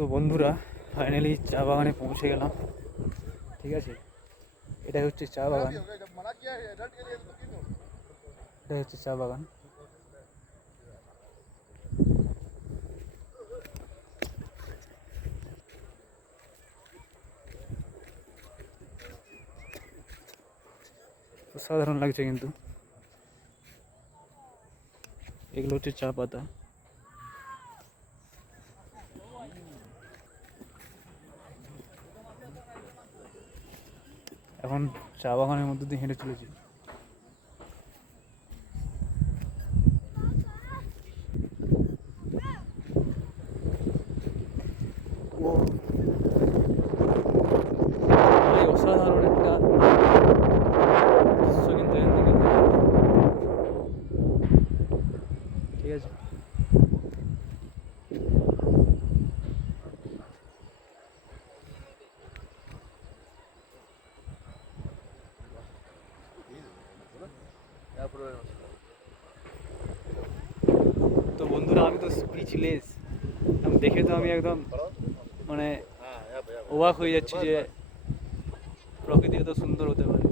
তো বন্ধুরা, ফাইনালি চা বাগানে পৌঁছে গেলাম। ঠিক আছে, এটা হচ্ছে চা বাগান, এটা হচ্ছে চা বাগান। সাধারণ লাগছে, কিন্তু এগুলো হচ্ছে চা পাতা। এখন চা বাগানের মধ্যে দিয়ে হেঁটে চলেছি। অসাধারণ একটা দৃশ্য কিন্তু এখান থেকে। ঠিক আছে, তো বন্ধুরা আমি তো স্পিচলেস। দেখে তো আমি একদম মানে অবাক হয়ে যাচ্ছি যে প্রকৃতি এত সুন্দর হতে পারে।